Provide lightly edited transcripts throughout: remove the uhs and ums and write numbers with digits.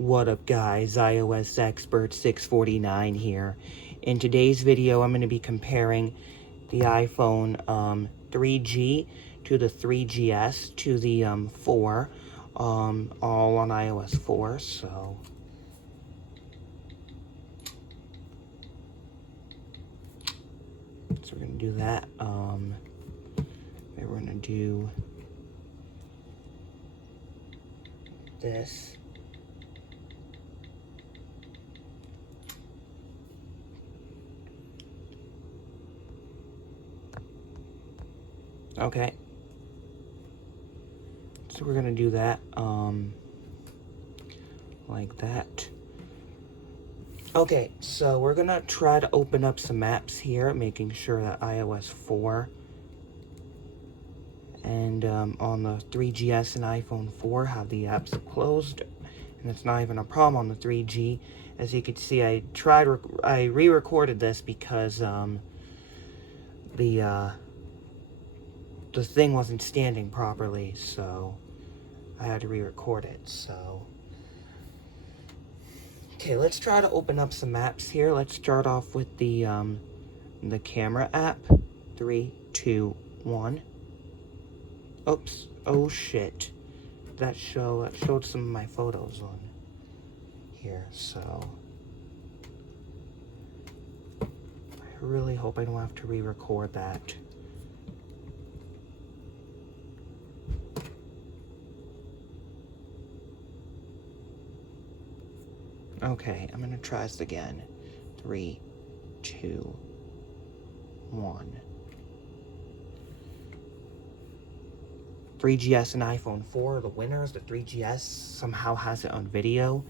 What up guys, iOS Expert 649 here. In today's video I'm going to be comparing the iPhone 3G to the 3GS to the 4, all on iOS 4, so we're going to do that. We're going to do this. Okay, so we're gonna do that, like that. Okay, so we're gonna try to open up some apps here, making sure that iOS 4 and on the 3GS and iPhone 4 have the apps closed, and it's not even a problem on the 3G. As you can see, I re-recorded this because the thing wasn't standing properly, so I had to re-record it. So okay, let's try to open up some apps here. Let's start off with the camera app. 3, 2, 1. Oops. Oh shit. That showed some of my photos on here, so I really hope I don't have to re-record that. Okay, I'm gonna try this again. 3, 2, 1. 3GS and iPhone 4 are the winners. The 3GS somehow has it on video.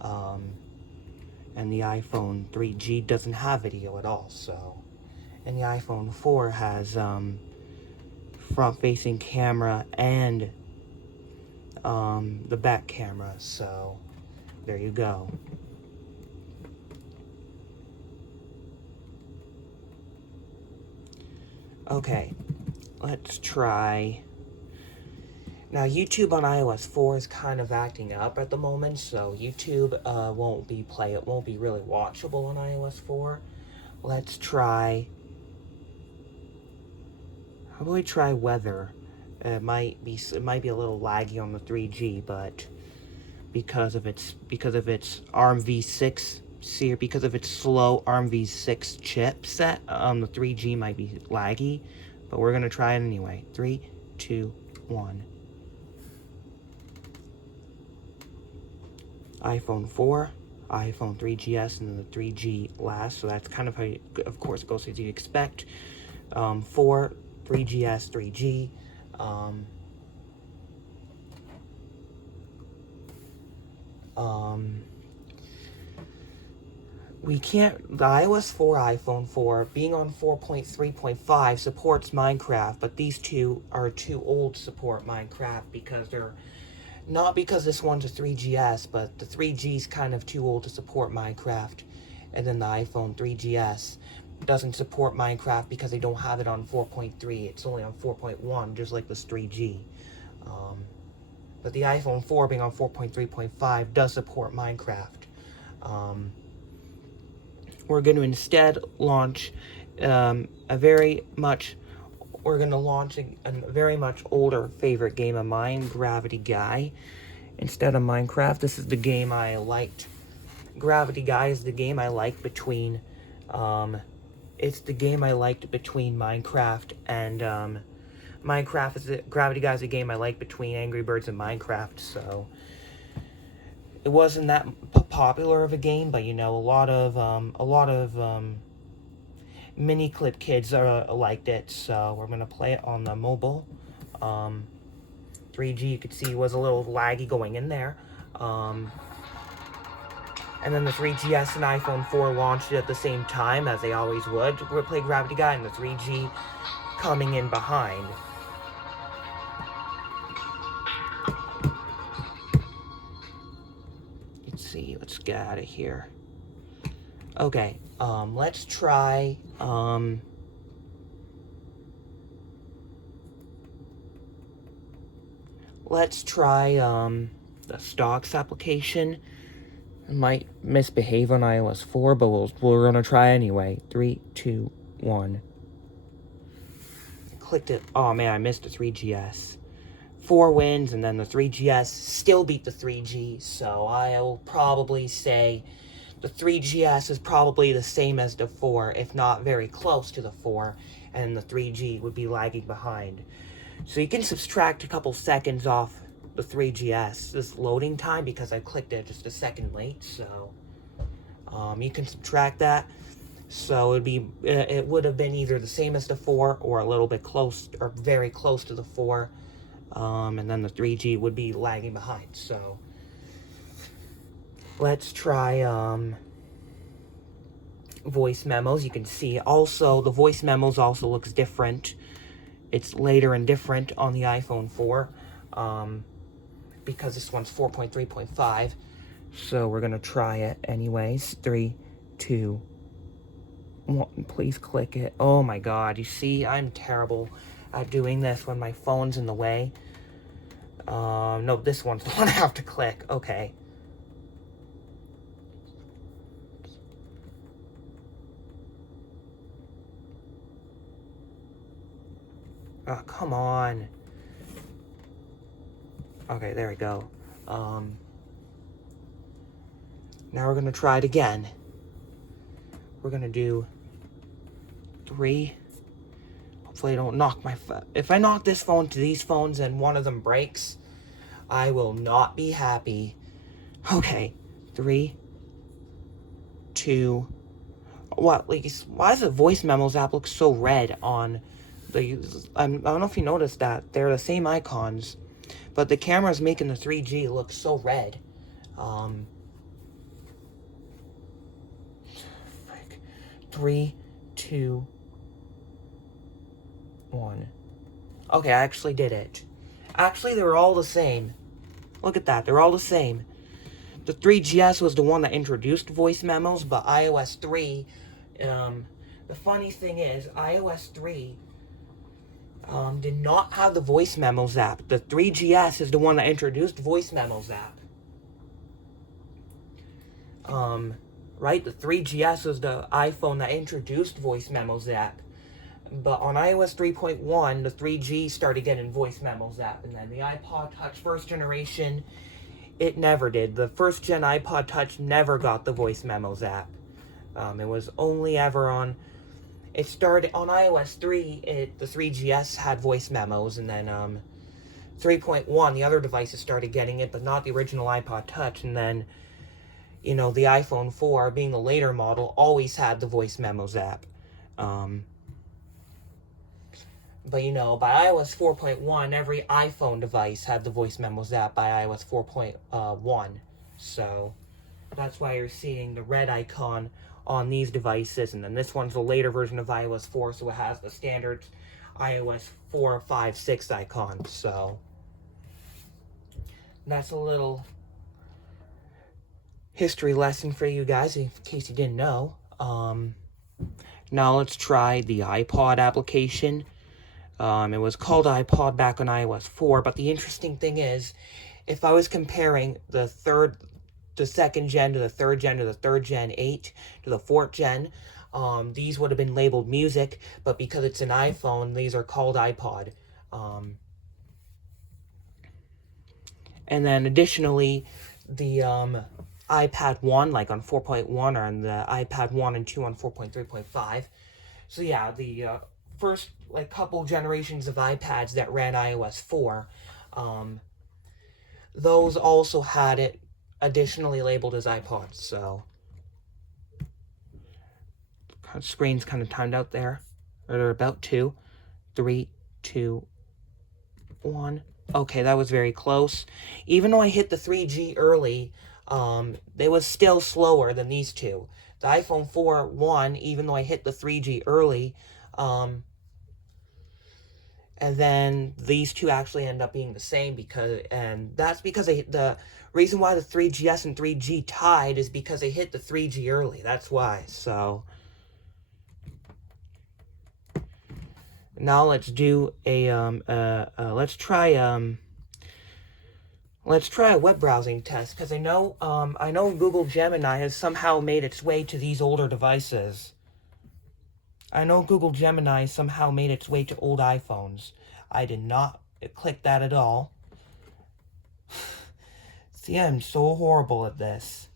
And the iPhone 3G doesn't have video at all, so. And the iPhone 4 has front-facing camera and the back camera, so there you go. Okay, let's try. Now YouTube on iOS 4 is kind of acting up at the moment, so YouTube won't be really watchable on iOS 4. Let's try. How about we try weather? It might be a little laggy on the 3G, but because of its ARMv6 because of its slow ARMv6 chipset, the 3G might be laggy, but we're gonna try it anyway. 3, 2, 1. iPhone 4, iPhone 3GS, and then the 3G last. So that's kind of how, of course, it goes as you expect. 4, 3GS, 3G. We can't, the iOS 4, iPhone 4, being on 4.3.5 supports Minecraft, but these two are too old to support Minecraft because they're, not because this one's a 3GS, but the 3G's kind of too old to support Minecraft, and then the iPhone 3GS doesn't support Minecraft because they don't have it on 4.3, it's only on 4.1, just like this 3G. But the iPhone 4 being on 4.3.5 does support Minecraft. We're going to instead launch a very much older favorite game of mine, Gravity Guy, instead of Minecraft. This is the game I liked. Gravity Guy is the game I liked between, it's the game I liked between Minecraft and, Gravity Guy is a game I liked between Angry Birds and Minecraft, so it wasn't that popular of a game, but you know, a lot of mini clip kids liked it, so we're gonna play it on the mobile. 3G, you could see, was a little laggy going in there, and then the 3GS and iPhone 4 launched it at the same time, as they always would. We'll play Gravity Guy, and the 3G coming in behind. Let's see, let's get out of here. Okay, let's try, the stocks application. It might misbehave on iOS 4, but we're gonna try anyway. 3, 2, 1. Clicked it. Oh man, I missed the 3GS. 4 wins, and then the 3GS still beat the 3G, so I'll probably say the 3GS is probably the same as the 4, if not very close to the 4, and the 3G would be lagging behind. So you can subtract a couple seconds off the 3GS, this loading time, because I clicked it just a second late, so you can subtract that. So it would have been either the same as the 4 or a little bit close, or very close to the 4. And then the 3G would be lagging behind. So let's try voice memos. You can see also the voice memos also looks different. It's later and different on the iPhone 4 because this one's 4.3.5. So we're gonna try it anyways. 3, 2, 1. Please click it. Oh my god, you see, I'm terrible at doing this when my phone's in the way. No, this one's the one I have to click. Okay. Oh, come on. Okay, there we go. Now we're gonna try it again. We're gonna do 3. Hopefully I don't knock my phone. If I knock this phone to these phones and one of them breaks, I will not be happy. Okay, 3, 2. What? Like, why does the voice memos app look so red on the? I don't know if you noticed that they're the same icons, but the camera's making the 3G look so red. 3, 2, 1. Okay, I actually did it. Actually, they were all the same. Look at that, they're all the same. The 3GS was the one that introduced voice memos, but iOS 3, the funny thing is, iOS 3 did not have the voice memos app. The 3GS is the one that introduced voice memos app. Right? The 3GS was the iPhone that introduced voice memos app. But on iOS 3.1, the 3G started getting voice memos app. And then the iPod Touch first generation, it never did. The first gen iPod Touch never got the voice memos app. It was only ever on... It started on iOS 3, the 3GS had voice memos, and then 3.1, the other devices started getting it, but not the original iPod Touch, and then, you know, the iPhone 4, being the later model, always had the voice memos app. But, you know, by iOS 4.1, every iPhone device had the voice memos app by iOS 4.1, so that's why you're seeing the red icon on these devices, and then this one's the later version of iOS 4, so it has the standard iOS 4, 5, 6 icon, so that's a little history lesson for you guys, in case you didn't know. Now let's try the iPod application. It was called iPod back on iOS 4, but the interesting thing is, if I was comparing the second gen to the third gen to the third gen 8 to the fourth gen, these would have been labeled music, but because it's an iPhone, these are called iPod. And then additionally, the iPad 1, like on 4.1, or on the iPad 1 and 2 on 4.3.5. So yeah, the first like couple generations of iPads that ran iOS 4, those also had it additionally labeled as iPods, so screen's kind of timed out there. Or about 2, 3, 2, 1. Okay, that was very close. Even though I hit the 3G early, it was still slower than these two. The iPhone 4 won, even though I hit the 3G early, and then these two actually end up being the same, and that's because the reason why the 3GS and 3G tied is because they hit the 3G early. That's why. So now let's do let's try Let's try a web browsing test, because I know Google Gemini has somehow made its way to these older devices. I know Google Gemini somehow made its way to old iPhones. I did not click that at all. See, I'm so horrible at this.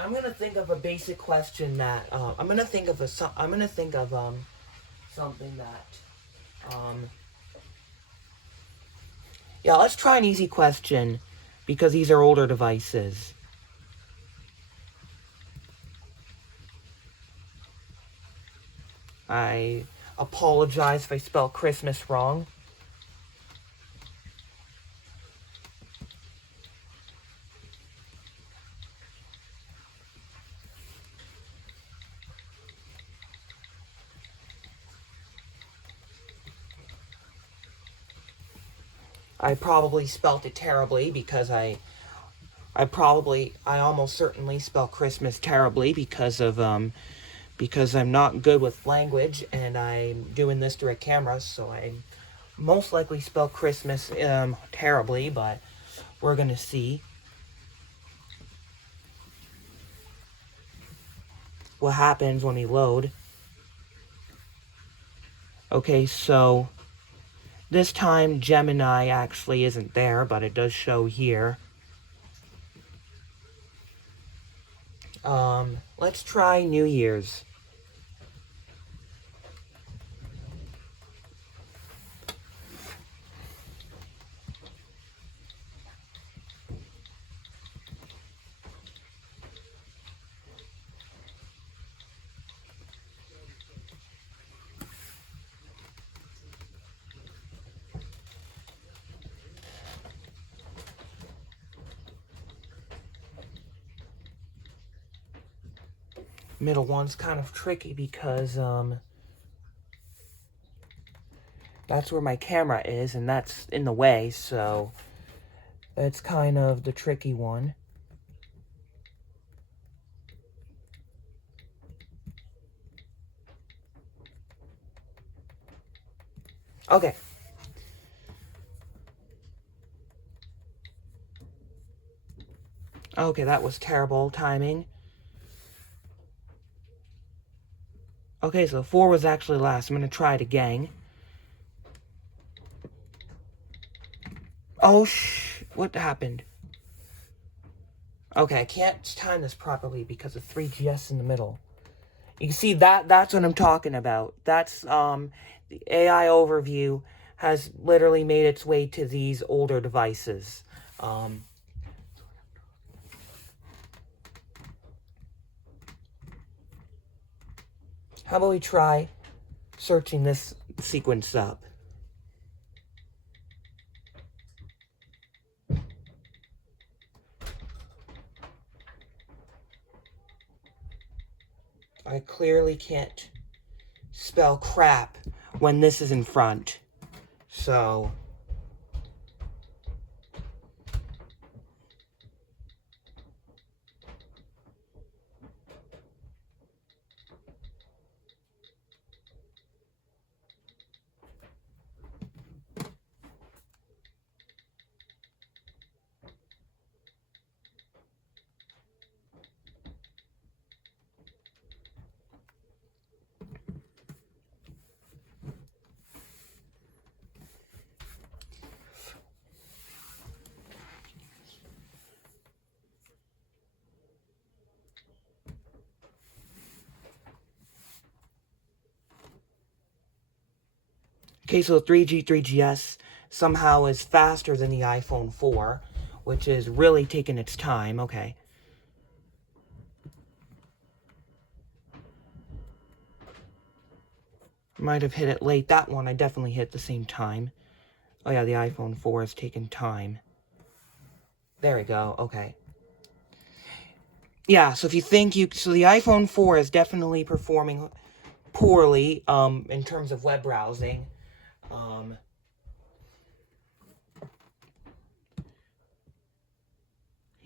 I'm gonna think of a basic question that, something that, yeah, let's try an easy question, because these are older devices. I apologize if I spell Christmas wrong. I probably spelt it terribly, because I almost certainly spell Christmas terribly, because I'm not good with language, and I'm doing this through a camera, so I most likely spell Christmas terribly, but we're gonna see what happens when we load. Okay, so this time Gemini actually isn't there, but it does show here. Let's try New Year's. Middle one's kind of tricky, because that's where my camera is, and that's in the way, so that's kind of the tricky one. Okay. Okay, that was terrible timing. Okay, so 4 was actually last. I'm gonna try it again. Oh, what happened? Okay, I can't time this properly because of 3GS in the middle. You can see that's what I'm talking about. That's, the AI overview has literally made its way to these older devices. How about we try searching this sequence up? I clearly can't spell crap when this is in front. So okay, so 3G, 3GS somehow is faster than the iPhone 4, which is really taking its time. Okay. Might have hit it late. That one I definitely hit at the same time. Oh yeah, the iPhone 4 is taking time. There we go. Okay. Yeah, so if you think so the iPhone 4 is definitely performing poorly, in terms of web browsing.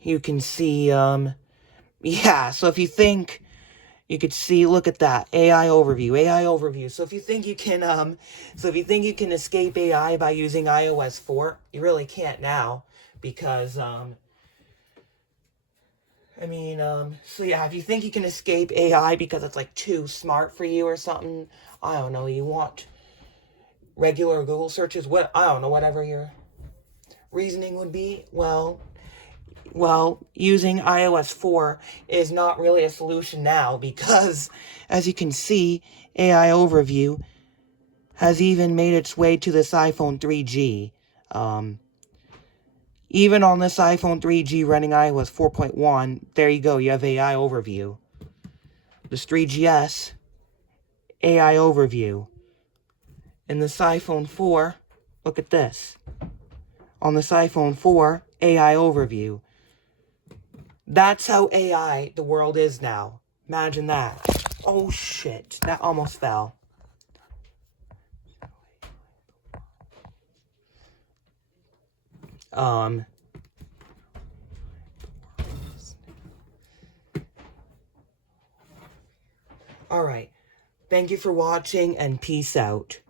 you can see, yeah, so if you think, you could see, look at that, AI overview, AI overview. So if you think you can, escape AI by using iOS 4, you really can't now, because, so yeah, if you think you can escape AI because it's like too smart for you or something, I don't know, you want regular Google searches, I don't know, whatever your reasoning would be, well, using iOS 4 is not really a solution now because, as you can see, AI Overview has even made its way to this iPhone 3G. Even on this iPhone 3G running iOS 4.1, there you go, you have AI Overview. This 3GS, AI Overview. And this iPhone 4, look at this. On this iPhone 4, AI Overview. That's how AI the world is now. Imagine that. Oh shit, that almost fell. Alright. Thank you for watching and peace out.